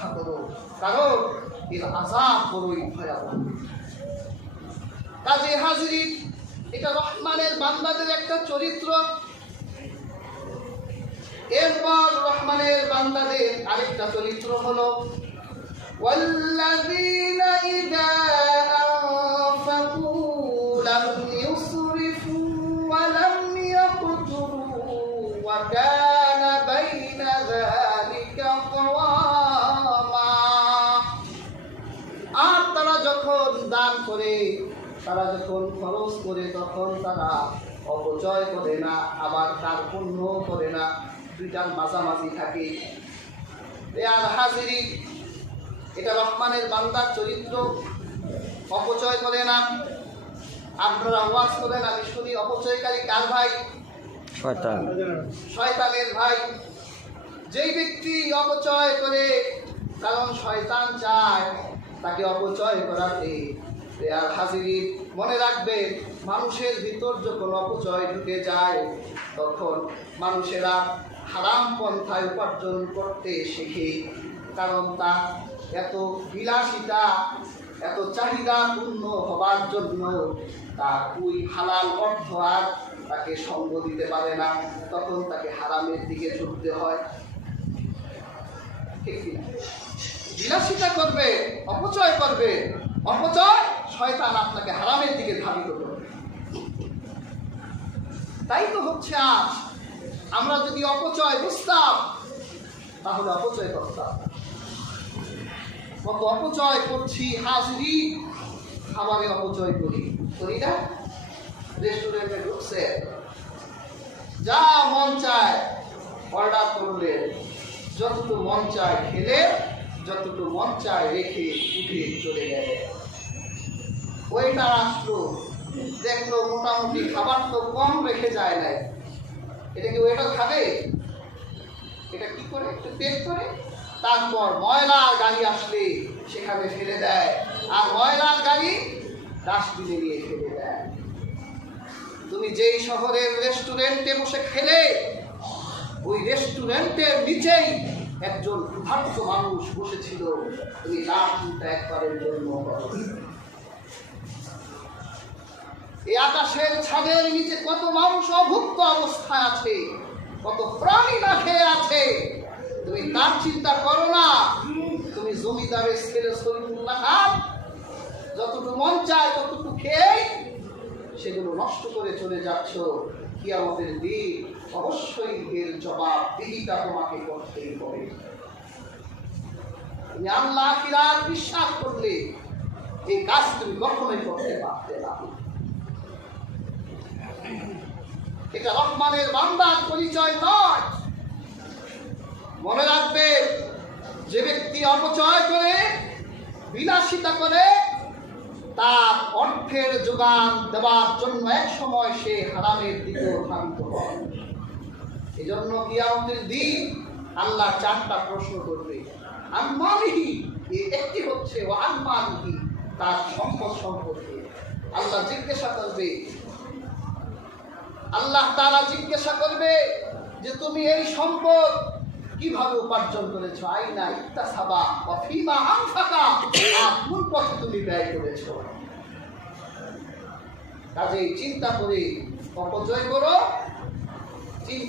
রক্ষা করো, কারণ এর আযাব বড়ই ভয়াবহ। কাজে হাজিরিন, এটা রহমানের বান্দাদের একটা চরিত্র। এরপর রহমানের বান্দাদের আরেকটা চরিত্র হলো ওয়াল্লাযীনা ইযা আনফাকু লাম ইউসরিফু ওয়া লাম ইয়াকতুরু ওয়া কানা বাইনা যালিকা কাওয়ামা। আর তারা যখন দান করে, তারা যখন খরচ করে, তখন তারা অপচয় করে না, আবার তার পুণ্য করে না, দুইটার মাঝামাঝি থাকে। আর হাজিরিন, এটা রহমানের বান্দার চরিত্র, অপচয় করে না। আপনারা ওয়াজ করেন, আমি শুনি অপচয়কারী কার ভাই? শয়তান, শয়তানের ভাই। যেই ব্যক্তি অপচয় করে, কারণ শয়তান চায় তাকে অপচয় করাতে। আর হাজিরিন, মনে রাখবেন, মানুষের ভিতর যখন অপচয় ঢুকে যায়, তখন মানুষেরা হারাম পন্থায় উপার্জন করতে শেখে। কারণ তা এত বিলাসিতা, এত চাহিদা পূর্ণ হবার জন্য তার ওই হালাল অর্থ আর তাকে সঙ্গ দিতে পারে না, তখন তাকে হারামের দিকে ঝুঁকতে হয়। ঠিক কিনা? বিলাসিতা করবে, অপচয় করবে, অপচয় শয়তান আপনাকে হারামের দিকে ধাবিত করবে। তাই তো হচ্ছে আজ আমরা যদি অপচয় বুঝতাম, তাহলে অপচয় করতাম। কত অপচয় করছি হাজিরিন, খাবারে অপচয় করি না? রেস্টুরেন্টে ঢুকছে, যা মন চায় অর্ডার করলে, যতটুকু মন চায় খেলে, যতটুকু মন চায় রেখে উঠে চলে গেলে। ওইটার আসলো, দেখলো মোটামুটি খাবার তো কম রেখে যায় নাই, এটা কি ওইটা খাবে? এটা কি করে? একটু টেস্ট করে, তারপর ময়লার গাড়ি আসলে সেখানে ফেলে দেয়, আর ময়লার গাড়ি ডাস্টবিনে নিয়ে ফেলে দেয়। তুমি যেই শহরের রেস্টুরেন্টে বসে খেলে, ওই রেস্টুরেন্টের নিচেই একজন ক্ষুধার্ত মানুষ বসেছিল, তুমি তার চিন্তা একবারের জন্য করো। এই আকাশের ছাদের নিচে কত মানুষ অভুক্ত অবস্থায় আছে, কত প্রাণী না খেয়ে আছে, তুমি তার চিন্তা করো না। তুমি জমিদারের ছেলে শরীফুল্লাহ খান, যতটুকু মন চায় ততটুকু খেয়ে সেগুলো নষ্ট করে চলে যাচ্ছ। কিয়ামতের দিন অবশ্যই এর জবাবদিহিতা তোমাকে করতেই হবে। তুমি আল্লাহ আখিরাত বিশ্বাস করলে এই কাজ তুমি কখনোই করতে পারতে না। এটা রহমানের বান্দার পরিচয় নয়। মনে রাখবে, যে ব্যক্তি অপচয় করে, বিলাসিতা করে, তার অর্থের যোগান দেওয়ার জন্য এক সময় সে হারামের দিকে ধাবিত হয়। এই জন্য কিয়ামতের দিন আল্লাহ চারটা প্রশ্ন করবে। আম্মালিহি, একটি হচ্ছে ও আম্মালিহি, তার সম্পদ সম্পর্কে আল্লাহ জিজ্ঞাসা করবে। আল্লাহ তাআলা জিজ্ঞাসা করবে যে তুমি এই সম্পদ কিভাবে উপার্জন করেছো? আইনা ইকতাসাবা ওয়া ফীমা আনফাকা, আর কোন পথে তুমি ব্যয় করেছো? কাজেই চিন্তা করে অপচয় করো, চিন্তা